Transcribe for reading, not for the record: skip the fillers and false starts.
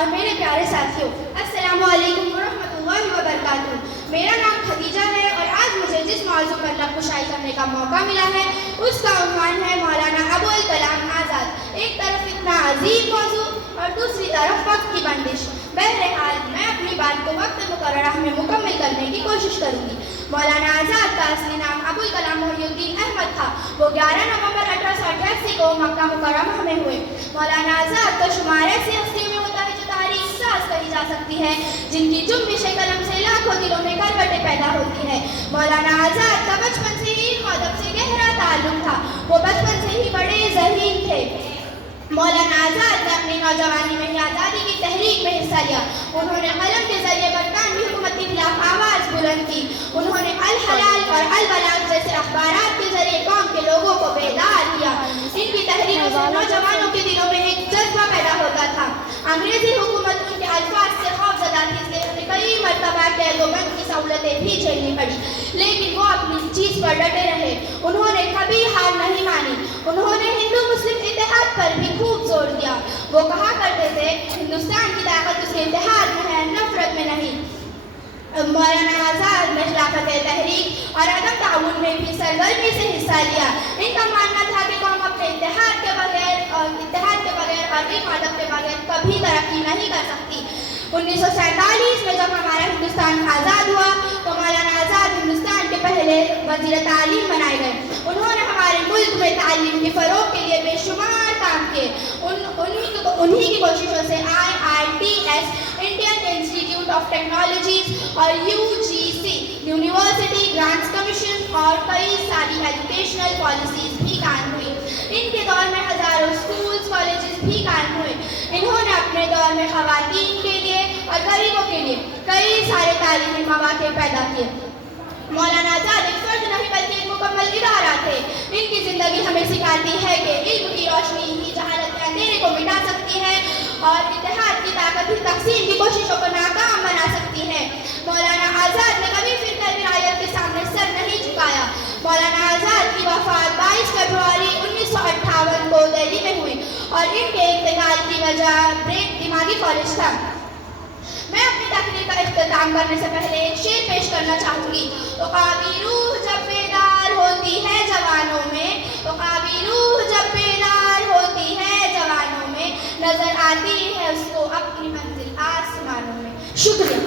اور میرے پیارے ساتھیوں، السلام علیکم ورحمۃ اللہ وبرکاتہ۔ میرا نام خدیجہ ہے اور آج مجھے جس موضوع پر لب کشائی کرنے کا موقع ملا ہے اس کا عنوان ہے مولانا ابوالکلام آزاد۔ ایک طرف اتنا عظیم موضوع اور دوسری طرف وقت کی بندش۔ بہرحال میں اپنی بات کو وقت مقررہ میں مکمل کرنے کی کوشش کروں گی۔ مولانا آزاد کا اصلی نام ابوالکلام محی الدین احمد تھا۔ وہ 11 نومبر 1888 کو مکہ مکرمہ میں ہوئے۔ مولانا آزاد کا شمار ایسی ہستیوں میں ہوتا ہے جو تاریخ ساز کہی جا سکتی ہے، جن کی جنبش قلم سے لاکھوں دلوں میں کروٹیں پیدا ہوتی ہے۔ مولانا آزاد کا بچپن سے ہی علم و ادب سے گہرا تعلق تھا۔ وہ بچپن سے ہی بڑے ذہین تھے۔ مولانا آزاد نے اپنی نوجوانی میں ہی آزادی کی تحریک میں حصہ لیا۔ انہوں نے قلم کے ذریعے برطانوی حکومت کے خلاف آواز بلند کی۔ انہوں نے الحلال اور البلاغ جیسے اخبارات کے ذریعے قوم کے لوگوں کو بیدار کیا۔ ان کی تحریکوں سے نوجوانوں کے دلوں میں ایک جذبہ پیدا ہوتا تھا۔ انگریزی حکومت ان کے الفاظ سے خوف زدہ تھی، اس لیے انہیں کئی مرتبہ قید و بند کی سہولتیں بھی جھیلنی پڑی، لیکن وہ اپنی چیز پر ڈٹے رہے۔ انہوں نے کبھی ہار نہیں مانی۔ انہوں نے ہندو مسلم اتحاد پر بھی خوب زور دیا۔ وہ کہا کرتے تھے، ہندوستان کی طاقت اس کے اتحاد میں ہے، نفرت میں نہیں۔ مولانا آزاد نے خلافت تحریک اور عدم تعاون میں بھی سرگرمی سے حصہ لیا۔ ان کا ماننا تھا کہ قوم اپنے اتحاد کے بغیر اور علم و ادب کے بغیر کبھی ترقی نہیں کر سکتی۔ 1947 میں جب ہمارا ہندوستان آزاد ہوا تو مولانا آزاد ہندوستان کے پہلے وزیر تعلیم بنائے گئے۔ انہوں نے ہمارے ملک میں تعلیم کے فروغ کے لیے بے شمار کام کیے۔ انہی کی کوششوں سے IITS Indian institute of technologies اور UGC یونیورسٹی گرانٹس کمیشن اور کئی ساری ایجوکیشنل پالیسیز بھی قائم ہوئی۔ ان کے دور میں ہزاروں اسکولز کالجز بھی قائم ہوئے۔ انہوں نے اپنے دور میں خواتین کے لیے اور غریبوں کے لیے کئی سارے تعلیمی مواقع پیدا کیے۔ مولانا آزاد ایک فرد نہیں بلکہ ایک مکمل ادارہ تھے۔ ان کی زندگی ہمیں سکھاتی ہے کہ علم کی روشنی ہی جہالت کے اندھیرے کو مٹا سکتی ہے اور اتحاد کی طاقت ہی تقسیم کی کوششوں کو ناکام بنا سکتی ہے۔ مولانا آزاد نے کبھی فرقہ ولایت کے سامنے سر نہیں جھکایا۔ مولانا آزاد کی وفات 22 فروری 1958 کو دہلی میں ہوئی اور ان کے انتقال کی وجہ بریک دماغی فالج تھا۔ میں اپنی تقریر کا اختتام کرنے سے پہلے ایک شعر پیش کرنا چاہوں گی۔ عقابی روح جب بیدار ہوتی ہے جوانوں میں، عقابی روح جب بیدار ہوتی ہے جوانوں میں، نظر آتی ہے اس کو اپنی منزل آسمانوں میں۔ شکریہ۔